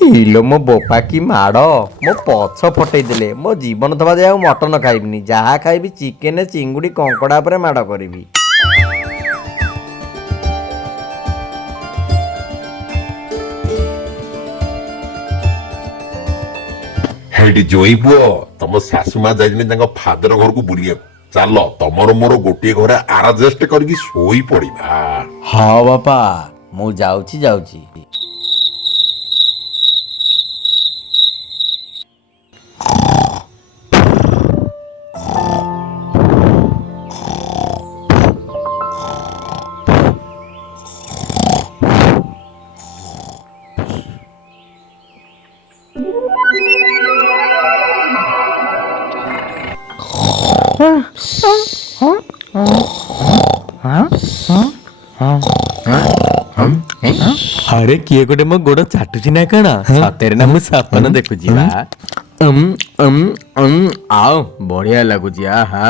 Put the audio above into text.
ଇଲୋ ମୋ ବୋପା କି ମାଡ଼ ମୋ ପଛ ଫଟେଇ ଦେଲେ। ମୋ ଜୀବନ ଥବା ଯାଏ ଆଉ ମଟନ ଖାଇବିନି, ଯାହା ଖାଇବି ଚିକେନ ଚିଙ୍ଗୁଡ଼ି କଙ୍କଡ଼ା ଉପରେ ମାଡ଼ କରିବି। ହେଇଟି ଜୋଇ ପୁଅ, ତମ ଶାଶୁମା ଯାଇଛନ୍ତି ତାଙ୍କ ଫାଦର ଘରକୁ ବୁଲିବାକୁ। ଚାଲ ତମର ମୋର ଗୋଟିଏ ଘରେ ଆଡଜଷ୍ଟ କରିକି ଶୋଇ ପଡିବା। ହଁ ବାପା, ମୁଁ ଯାଉଛି। ଆରେ କିଏ ଗୋଟେ ମୋ ଗୋଡ଼ ଚାଟୁଛି ନା କଣ? ସତରେ ନା ମୁଁ ସପନ ଦେଖୁଛି ବା। ଆଉ ବଢିଆ ଲାଗୁଛି। ଆହା